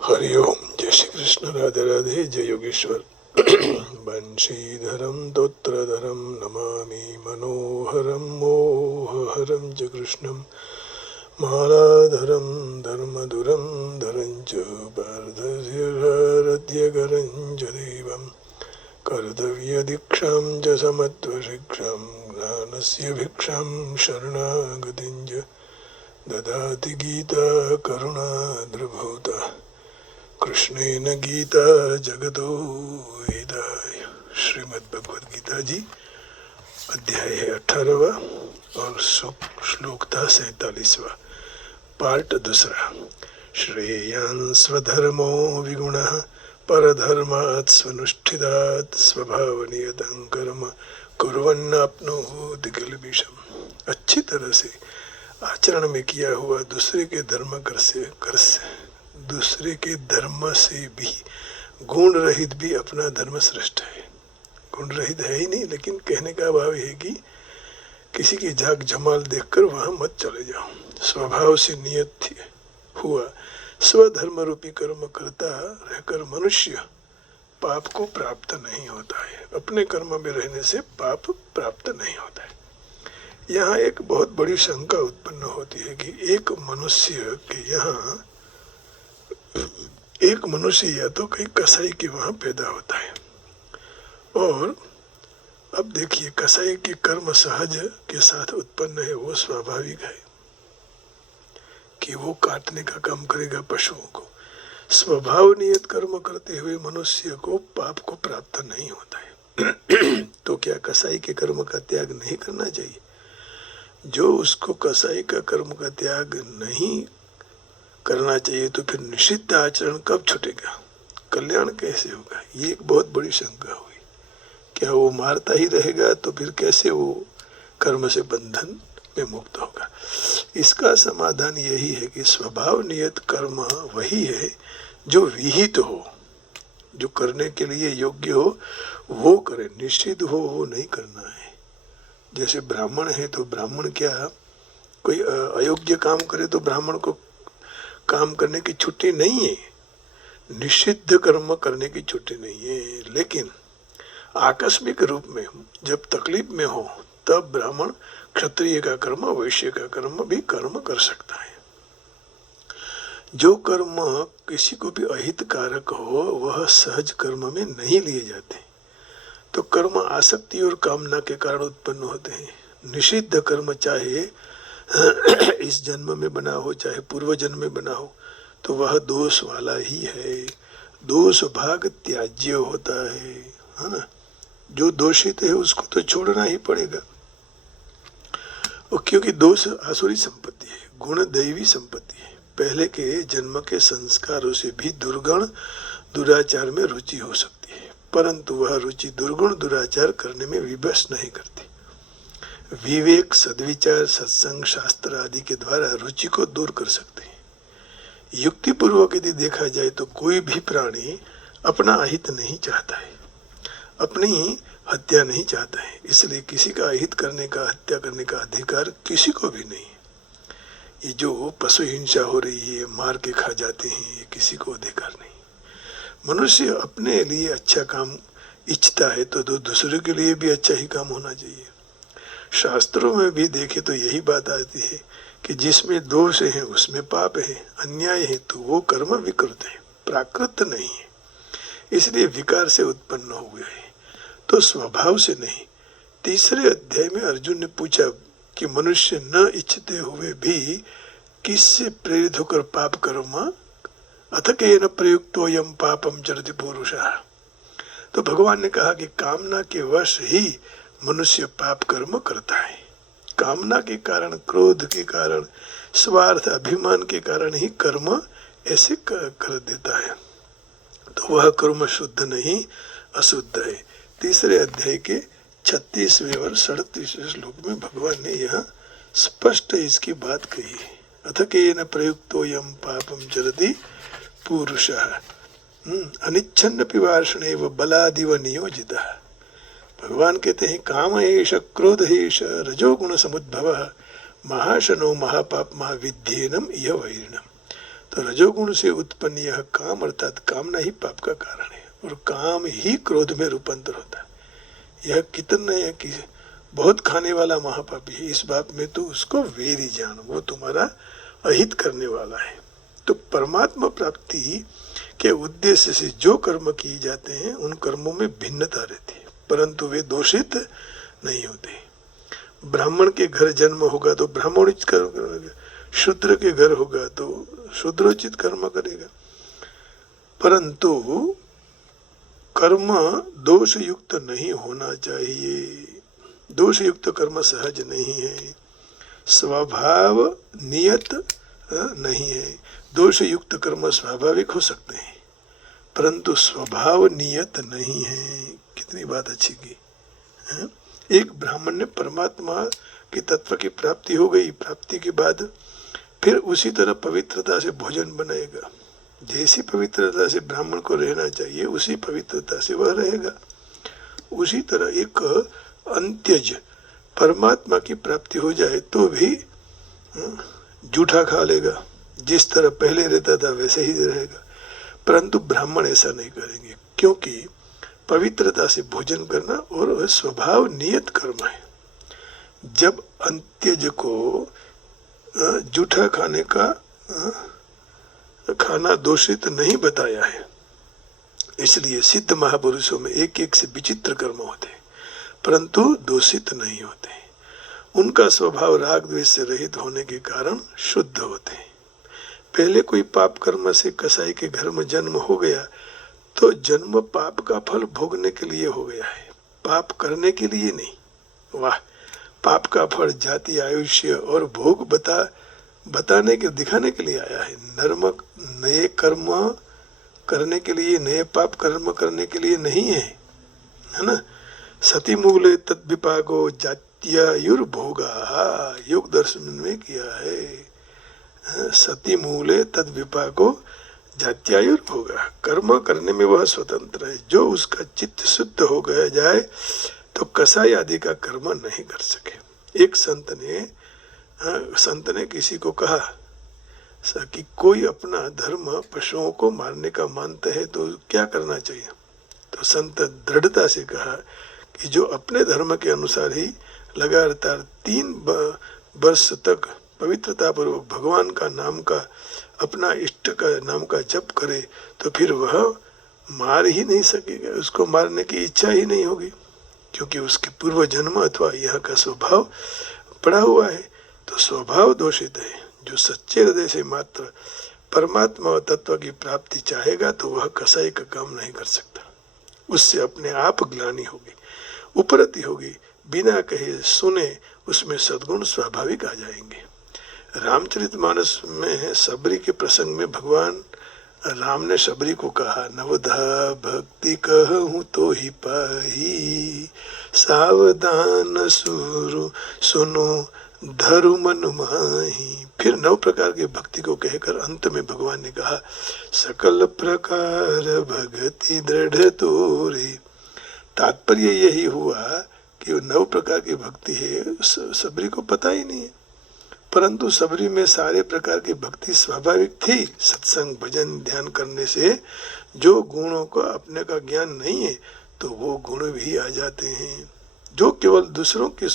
हरि ओम। जय श्री कृष्ण। राधे राधे। जय योगेश्वर। बंशीधरम दोत्रधरम नमामि मनोहरम मोहहरम च कृष्णम मालाधरम धर्मधुरम धरं च पार्थस्यरध्यगरं च देवं कर्तव्यदीक्षां च समत्वशिक्षां ज्ञानस्य भिक्षां शरणागतिं च ददाति गीता करुणाद्रभूता कृष्णेन गीता जगतो वेदाय। श्रीमद् भगवद गीता जी अध्याय है 18वां और श्लोक था 47वां। पार्ट दूसरा। श्रेयान् स्वधर्मो विगुणः परधर्मात् स्वनुष्ठितात् स्वभावनियतं कर्म कुर्वन्नाप्नोति किल्बिषम्। अच्छी तरह से आचरण में किया हुआ दूसरे के धर्म से भी गुण रहित भी अपना धर्म श्रेष्ठ है। गुण रहित है ही नहीं, लेकिन कहने का भाव है कि किसी की झाक झमाल देखकर वहां मत चले जाओ। स्वभाव से नियत हुआ स्वधर्म रूपी कर्म करता रहकर मनुष्य पाप को प्राप्त नहीं होता है। अपने कर्म में रहने से पाप प्राप्त नहीं होता है। यहाँ एक बहुत बड़ी शंका उत्पन्न होती है कि एक मनुष्य या तो कहीं कसाई के वहां पैदा होता है, और अब देखिए कसाई के कर्म सहज के साथ उत्पन्न है, वो स्वाभाविक है कि वो काटने का काम करेगा पशुओं को। स्वभाव नियत कर्म करते हुए मनुष्य को पाप को प्राप्त नहीं होता है। तो क्या कसाई के कर्म का त्याग नहीं करना चाहिए? जो उसको कसाई का कर्म का त्याग नहीं करना चाहिए, तो फिर निषिद्ध आचरण कब छूटेगा? कल्याण कैसे होगा? ये एक बहुत बड़ी शंका हुई। क्या वो मारता ही रहेगा तो फिर कैसे वो कर्म से बंधन में मुक्त होगा? इसका समाधान यही है कि स्वभाव नियत कर्म वही है जो विहित हो, जो करने के लिए योग्य हो वो करे, निषिद्ध हो वो नहीं करना है। जैसे ब्राह्मण है तो ब्राह्मण क्या कोई अयोग्य काम करे तो ब्राह्मण को काम करने की छुट्टी नहीं है, निषिद्ध कर्म करने की छुट्टी नहीं है। लेकिन आकस्मिक रूप में जब तकलीफ में हो तब ब्राह्मण क्षत्रिय का कर्म वैश्य का कर्म भी कर्म कर सकता है। जो कर्म किसी को भी अहित कारक हो वह सहज कर्म में नहीं लिए जाते। तो कर्म आसक्ति और कामना के कारण उत्पन्न होते हैं। निषिद्ध कर्म चाहे इस जन्म में बना हो चाहे पूर्व जन्म में बना हो, तो वह दोष वाला ही है। दोष भाग त्याज्य होता है ना। जो दोषित है उसको तो छोड़ना ही पड़ेगा, क्योंकि दोष आसुरी संपत्ति है, गुण दैवी संपत्ति है। पहले के जन्म के संस्कारों से भी दुर्गुण दुराचार में रुचि हो सकती है, परंतु वह रुचि दुर्गुण दुराचार करने में विवश नहीं करती। विवेक, सद्विचार, सत्संग, शास्त्र आदि के द्वारा रुचि को दूर कर सकते हैं। युक्ति पूर्वक यदि देखा जाए तो कोई भी प्राणी अपना अहित नहीं चाहता है, अपनी हत्या नहीं चाहता है। इसलिए किसी का अहित करने का, हत्या करने का अधिकार किसी को भी नहीं है। ये जो पशु हिंसा हो रही है, मार के खा जाते हैं, ये किसी को अधिकार नहीं। मनुष्य अपने लिए अच्छा काम इच्छता है तो दूसरे के लिए भी अच्छा ही काम होना चाहिए। शास्त्रों में भी देखे तो यही बात आती है कि जिसमें दोष है उसमें पाप है, अन्याय है तो वो कर्म विकृत है, प्राकृत नहीं है। इसलिए विकार से उत्पन्न हुए हैं, तो स्वभाव से नहीं। तीसरे अध्याय में अर्जुन ने पूछा कि मनुष्य न इच्छते हुए भी किससे प्रेरित होकर पाप कर्म अथ केन प्रयुक्तोऽयं पापम चरति पुरुषः। तो भगवान ने कहा कि कामना के वश ही मनुष्य पाप कर्म करता है। कामना के कारण, क्रोध के कारण, स्वार्थ, अभिमान के कारण ही कर्म ऐसे कर देता है। तो वह कर्म शुद्ध नहीं अशुद्ध है। तीसरे अध्याय के 36वें और 37वें श्लोक में भगवान ने यहाँ स्पष्ट इसकी बात कही है। अथ केन प्रयुक्तोऽयं पापम चरति पुरुषः अनिच्छन्न पिवार्षणेव बलादिव नियोजितः। भगवान कहते हैं काम एष क्रोध एष रजोगुण समुद्भव महाशनो महापाप महाविध्येनम यह वैरिणम। तो रजोगुण से उत्पन्न यह काम अर्थात कामना ही पाप का कारण है, और काम ही क्रोध में रूपांतर होता है। यह कितना है कि बहुत खाने वाला महापापी है, इस बात में तो उसको वेरी जान, वो तुम्हारा अहित करने वाला है। तो परमात्मा प्राप्ति के उद्देश्य से जो कर्म किए जाते हैं उन कर्मों में भिन्नता रहती है, परंतु वे दोषित नहीं होते। ब्राह्मण के घर जन्म होगा तो ब्राह्मणोचित कर्म करेगा, शूद्र के घर होगा तो शूद्रोचित कर्म करेगा, परंतु कर्म दोष युक्त नहीं होना चाहिए। दोष युक्त कर्म सहज नहीं है, स्वभाव नियत नहीं है। दोष युक्त कर्म स्वाभाविक हो सकते हैं परंतु स्वभाव नियत नहीं है। कितनी बात अच्छी की। एक ब्राह्मण ने परमात्मा के तत्व की प्राप्ति हो गई, प्राप्ति के बाद फिर उसी तरह पवित्रता से भोजन बनाएगा। जैसी पवित्रता से ब्राह्मण को रहना चाहिए उसी पवित्रता से वह रहेगा। उसी तरह एक अंत्यज परमात्मा की प्राप्ति हो जाए तो भी जूठा खा लेगा, जिस तरह पहले रहता था वैसे ही रहेगा, परंतु ब्राह्मण ऐसा नहीं करेंगे, क्योंकि पवित्रता से भोजन करना और स्वभाव नियत कर्म है। जब अंत्यज को जूठा खाने का खाना दोषित नहीं बताया है, इसलिए सिद्ध महापुरुषों में एक एक से विचित्र कर्म होते हैं परंतु दोषित नहीं होते। उनका स्वभाव राग द्वेष से रहित होने के कारण शुद्ध होते हैं। पहले कोई पाप कर्म से कसाई के घर में जन्म हो गया तो जन्म पाप का फल भोगने के लिए हो गया है, पाप करने के लिए नहीं। वाह, पाप का फल जाति आयुष्य और भोग बताने के दिखाने के लिए आया है। नए कर्म करने के लिए, नए पाप कर्म करने के लिए नहीं है, है ना। सती मूले तद विपाको जात्यायुर्भोगा, योग दर्शन में किया है। सती मूले तद विपाको जात्यायुर्भोगा, कर्म करने में वह स्वतंत्र है। जो उसका चित्त शुद्ध हो गया जाए तो कसाई आदि का कर्म नहीं कर सके। एक संत ने किसी को कहा कि कोई अपना धर्म पशुओं को मारने का मानते है तो क्या करना चाहिए। तो संत दृढ़ता से कहा कि जो अपने धर्म के अनुसार ही लगातार 3 वर्ष तक पवित्रता पूर्वक भगवान का नाम का, अपना इष्ट का नाम का जप करे तो फिर वह मार ही नहीं सकेगा, उसको मारने की इच्छा ही नहीं होगी, क्योंकि उसके पूर्व जन्म अथवा यहाँ का स्वभाव पड़ा हुआ है। तो स्वभाव दोषित है। जो सच्चे हृदय से मात्र परमात्मा तत्व की प्राप्ति चाहेगा तो वह कसाई का काम नहीं कर सकता। उससे अपने आप ग्लानि होगी, उपरति होगी, बिना कहे सुने उसमें सद्गुण स्वाभाविक आ जाएंगे। रामचरितमानस में सबरी के प्रसंग में भगवान राम ने सबरी को कहा, नवधा भक्ति कहूँ तो ही पाही, सावधान सुनो धरु मन माही। फिर 9 प्रकार की भक्ति को कहकर अंत में भगवान ने कहा, सकल प्रकार भक्ति दृढ़ तोरे। तात्पर्य यही हुआ कि 9 प्रकार की भक्ति है, सबरी को पता ही नहीं है, परंतु सबरी में सारे प्रकार की भक्ति स्वाभाविक थी। सत्संग भजन ध्यान करने से जो गुणों का अपने का ज्ञान नहीं है तो वो गुण भी आ जाते हैं। जो केवल दूसरों की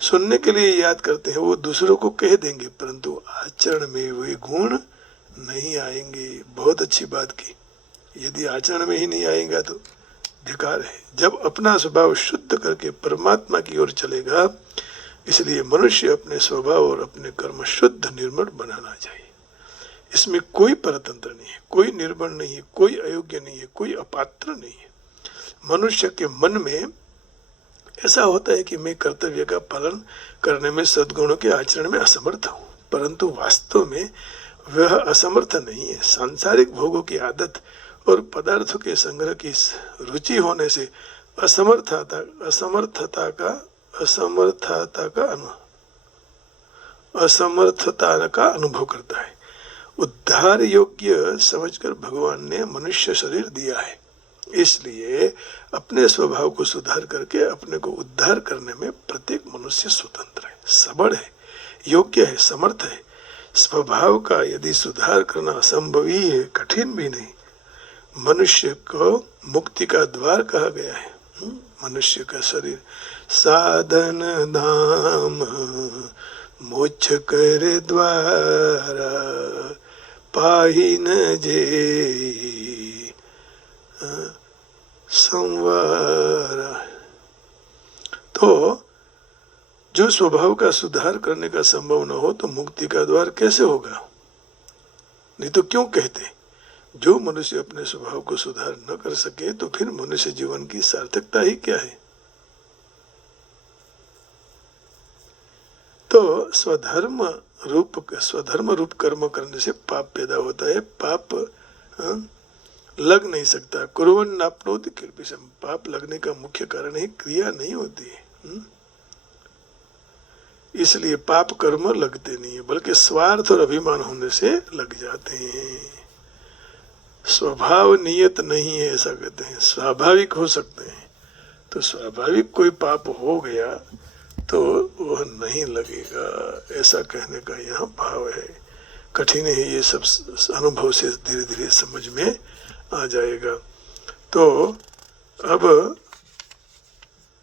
सुनने के लिए याद करते हैं वो दूसरों को कह देंगे, परंतु आचरण में वे गुण नहीं आएंगे। बहुत अच्छी बात की। यदि आचरण में ही नहीं आएगा तो बेकार है। जब अपना स्वभाव शुद्ध करके परमात्मा की ओर चलेगा, इसलिए मनुष्य अपने स्वभाव और अपने कर्म शुद्ध निर्मल बनाना चाहिए। इसमें कोई परतंत्र नहीं है, कोई निर्मल नहीं है, कोई अयोग्य नहीं है, कोई अपात्र नहीं है। मनुष्य के मन में ऐसा होता है कि मैं कर्तव्य का पालन करने में, सद्गुणों के आचरण में असमर्थ हूँ, परंतु वास्तव में वह असमर्थ नहीं है। सांसारिक भोगों की आदत और पदार्थों के संग्रह की रुचि होने से असमर्थता का अनुभव करता है। उद्धार योग्य समझकर भगवान ने मनुष्य शरीर दिया है, इसलिए अपने स्वभाव को सुधार करके अपने को उद्धार करने में प्रत्येक मनुष्य स्वतंत्र है, सबल है, योग्य है, समर्थ है। स्वभाव का यदि सुधार करना असंभव ही है, कठिन भी नहीं, मनुष्य को मुक्ति का द्वार कहा गया है। मनुष्य का शरीर साधन धाम मोक्ष कर द्वारा पाही न जे संवारा। तो जो स्वभाव का सुधार करने का संभव न हो तो मुक्ति का द्वार कैसे होगा? नहीं तो क्यों कहते जो मनुष्य अपने स्वभाव को सुधार न कर सके तो फिर मनुष्य जीवन की सार्थकता ही क्या है? तो स्वधर्म रूप कर्म करने से पाप पैदा होता है। पाप लग नहीं सकता। कुर्वन् नाप्नोति किल्बिषम्, पाप लगने का मुख्य कारण है क्रिया नहीं होती है। इसलिए पाप कर्म लगते नहीं है, बल्कि स्वार्थ और अभिमान होने से लग जाते हैं। स्वभाव नियत नहीं है ऐसा कहते हैं, स्वाभाविक हो सकते हैं। तो स्वाभाविक कोई पाप हो गया तो वह नहीं लगेगा, ऐसा कहने का यहाँ भाव है। कठिन है ये सब, अनुभव से धीरे धीरे समझ में आ जाएगा। तो अब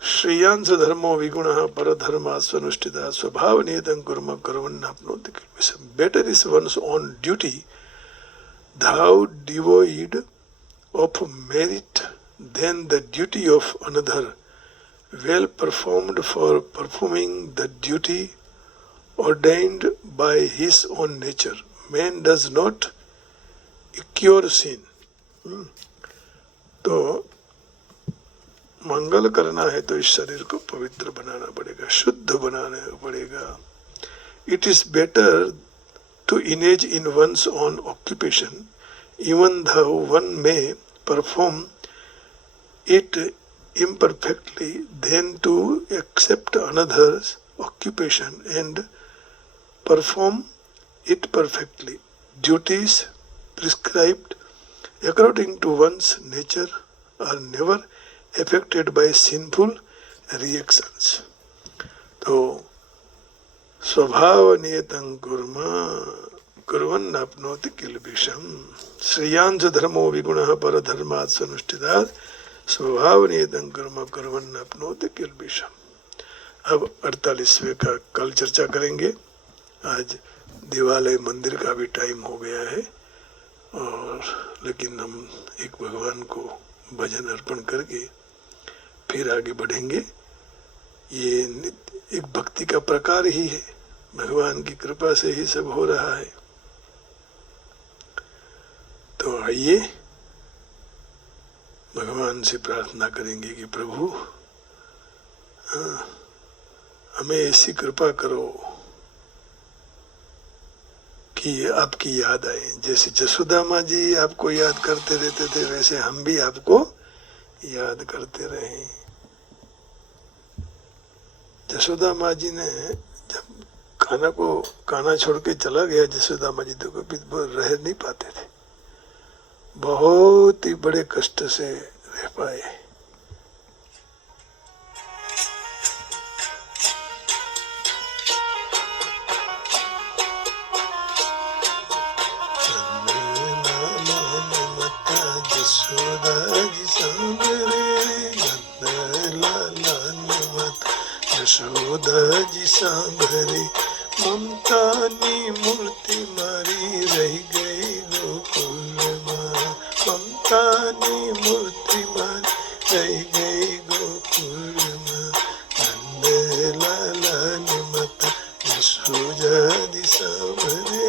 श्रेयांश धर्मो विगुणः परधर्मात् स्वनुष्ठितात् स्वभाव नियतं कुर्म कुर्वन्नाप्नोति किल्बिषम्। Better is one's own duty thou devoid of merit than the duty of another well performed for performing the duty ordained by his own nature. Man does not incur sin. तो मंगल करना है तो इस शरीर को पवित्र बनाना पड़ेगा, शुद्ध बनाना पड़ेगा। It is better to engage in one's own occupation, even though one may perform it imperfectly, than to accept another's occupation and perform it perfectly. Duties prescribed according to one's nature are never affected by sinful reactions. तो स्वभाव नियतं कुर्म कुर्वन्नाप्नोति किल्बिषम्। श्रेयांश धर्मो विगुणः परधर्मात् स्वनुष्ठितात् स्वभाव नियतं कुर्म कुर्वन्नाप्नोति किल्बिषम्। अब 48वें का कल चर्चा करेंगे। आज देवालय मंदिर का भी टाइम हो गया है, और लेकिन हम एक भगवान को भजन अर्पण करके फिर आगे बढ़ेंगे। ये एक भक्ति का प्रकार ही है, भगवान की कृपा से ही सब हो रहा है। तो आइए भगवान से प्रार्थना करेंगे कि प्रभु हमें ऐसी कृपा करो कि आपकी याद आए। जैसे जसोदा माँ जी आपको याद करते रहते थे, वैसे हम भी आपको याद करते रहे। जसोदा माँ जी ने जब काना छोड़ के चला गया, जसोदा माँ जी तो कभी रह नहीं पाते थे, बहुत ही बड़े कष्ट से रह पाए। यशोदा जी सांभरे ममता नी मूर्ति मारी रह गई गोकुल माँ। ममता नी मूर्ति मारी रह गई गोकुल माँ। नंद लाला ने माता यशोदा जी सांभरे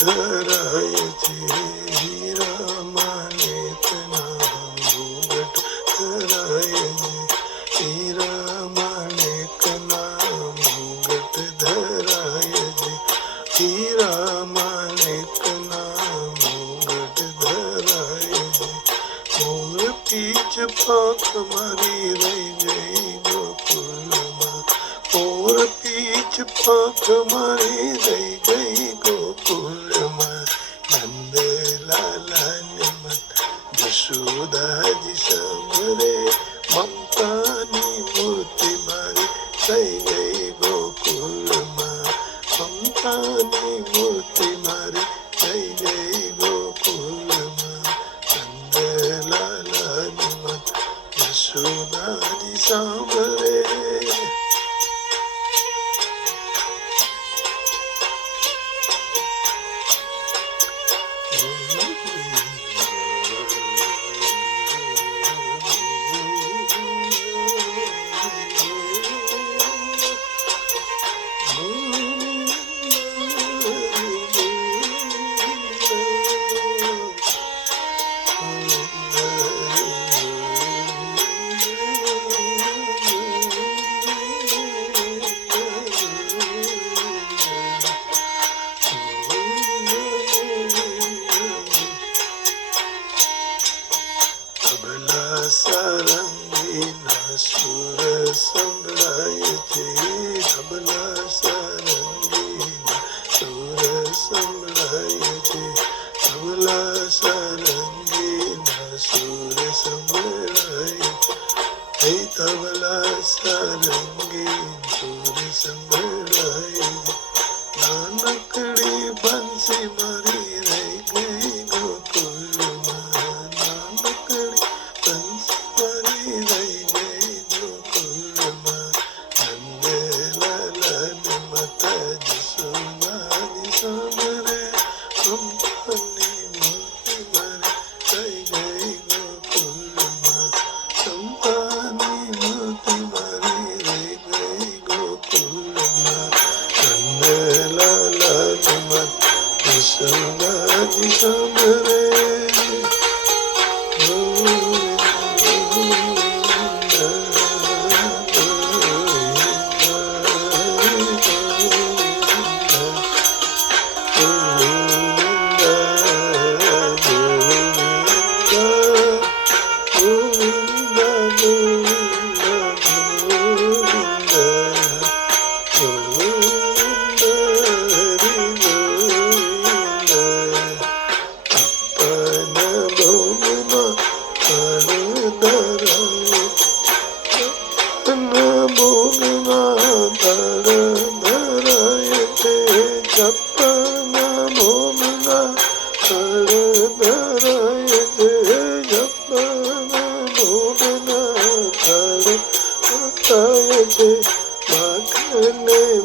धराय પીછ પાંખ મારી રહી ગઈ ગોકુળમાં, મોર પીછ પાંખ મારી રહી ગઈ ગોકુળમાં. નંદલાલાની મત જશોદાજી સાંભળે, મમતાની મૂર્તિ મારી થઈ ગઈ ગોકુળમાં, મમતાની મૂર્તિ મારી થઈ ગઈ ગોકુળમાં. નંદલાલાની મત જશોદાજી સાંભળે. સારંગીના સુર સંભળાય છે, તબલા સારંગીના સુર સંભળાય છે, તબલા સારંગીના સુર સંભળાય છે, હે તબલા સારંગી સુર સંભળાય છે. નાનકડી બંસી મારી રહી ગઈ ગોકુળમાં, નાનકડી Saudade saberé.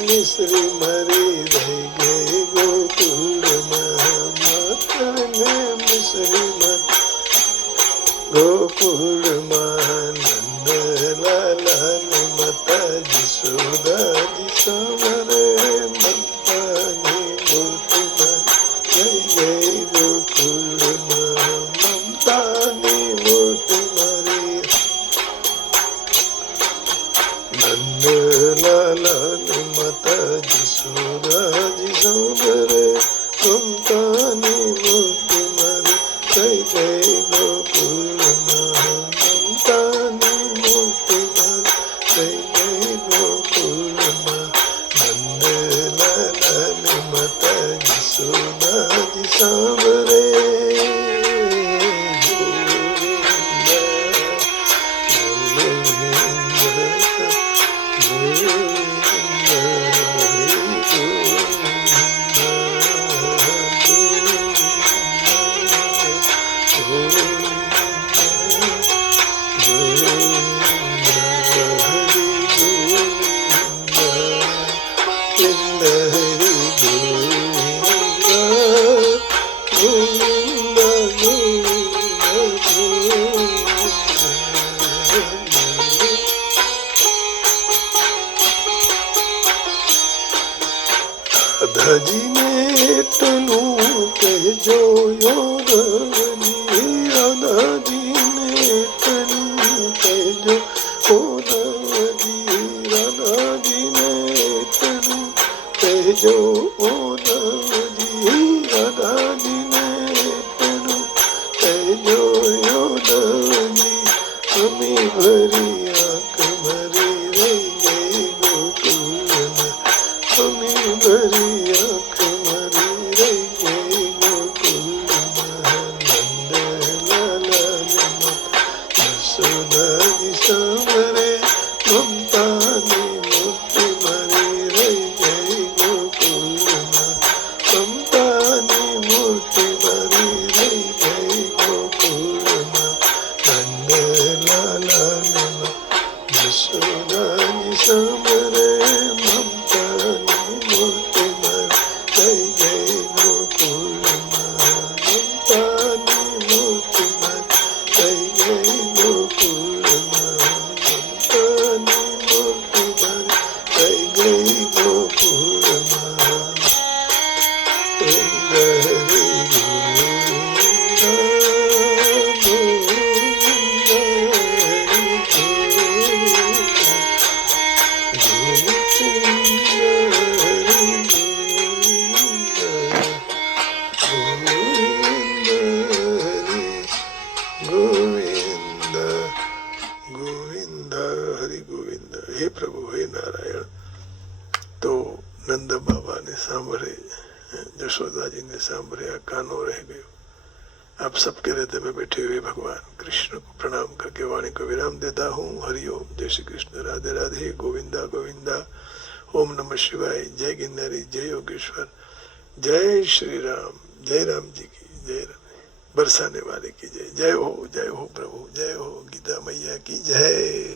મિશ્રી મરી રહી ગઈ ગોકુળમાં, માખણને મિશ્રી મરી ગોકુળમાં. નંદલાલાની માતાજી સુદાજી સાંભળે, મમતાની મૂર્તિ મારી થઈ ગઈ ગોકુળમાં, મમતાની મૂર્તિ મારી. નંદલાલાની માતાજી સુદાજી સાંભળે, મમતાની મૂર્તિ મારી થઈ ગઈ ગોકુળમાં, મમતાની મૂર્તિ મારી થઈ ગઈ ગોકુળમાં. નંદલાલાની માતાજી સુદાજી સાંભળે. રાધાજીને એટલું કહેજો યોગની, રાધાજીને એટલું કહેજો ઓનવજી, રાધાજીને એટલું કહેજો ઓનવજી, રાધાજીને એટલું કહેજો યોગની. મમ્મી ભરી આંખ મારી રહી ગઈ ગોકુળમાં, મમ્મી ભરી આંખ મારી રહી ગઈ ગોકુળમાં. નંદલાલાને યશોદાજી સાંભળે, મમતાની મૂર્તિ મારી રહી ગઈ ગોકુળમાં, મમતાની મૂર્તિ મારી રહી ગઈ ગોકુળમાં. નંદલાલાને યશોદાજી સાંભળે, મમતાની મૂર્તિ મારી રહી ગઈ ગોકુળમાં, મમતાની મૂર્તિ મારી રહી ગઈ ગોકુળમાં, મમતાની મૂર્તિ મારી રહી ગઈ ગોકુળમાં. વૃંદ હરે ગોવિંદ ગોવિંદ હરિ ગોવિંદ. હે પ્રભુ, હે નારાયણ. તો નંદ બાબાને સાંભળે, यशोदाजीने सामरे कानो रह गयो. आप सबके हृदय में बैठे हुए भगवान कृष्ण को प्रणाम करके वाणी को विराम देता हूँ. हरिओम. जय श्री कृष्ण. राधे राधे. गोविंदा गोविंदा. ओम नमः शिवाय. जय गिन्नरी. जय योगेश्वर. जय श्री राम. जय राम जी की जय. बरसाने वाले की जय. जय हो प्रभु. जय हो गीता मैया की जय.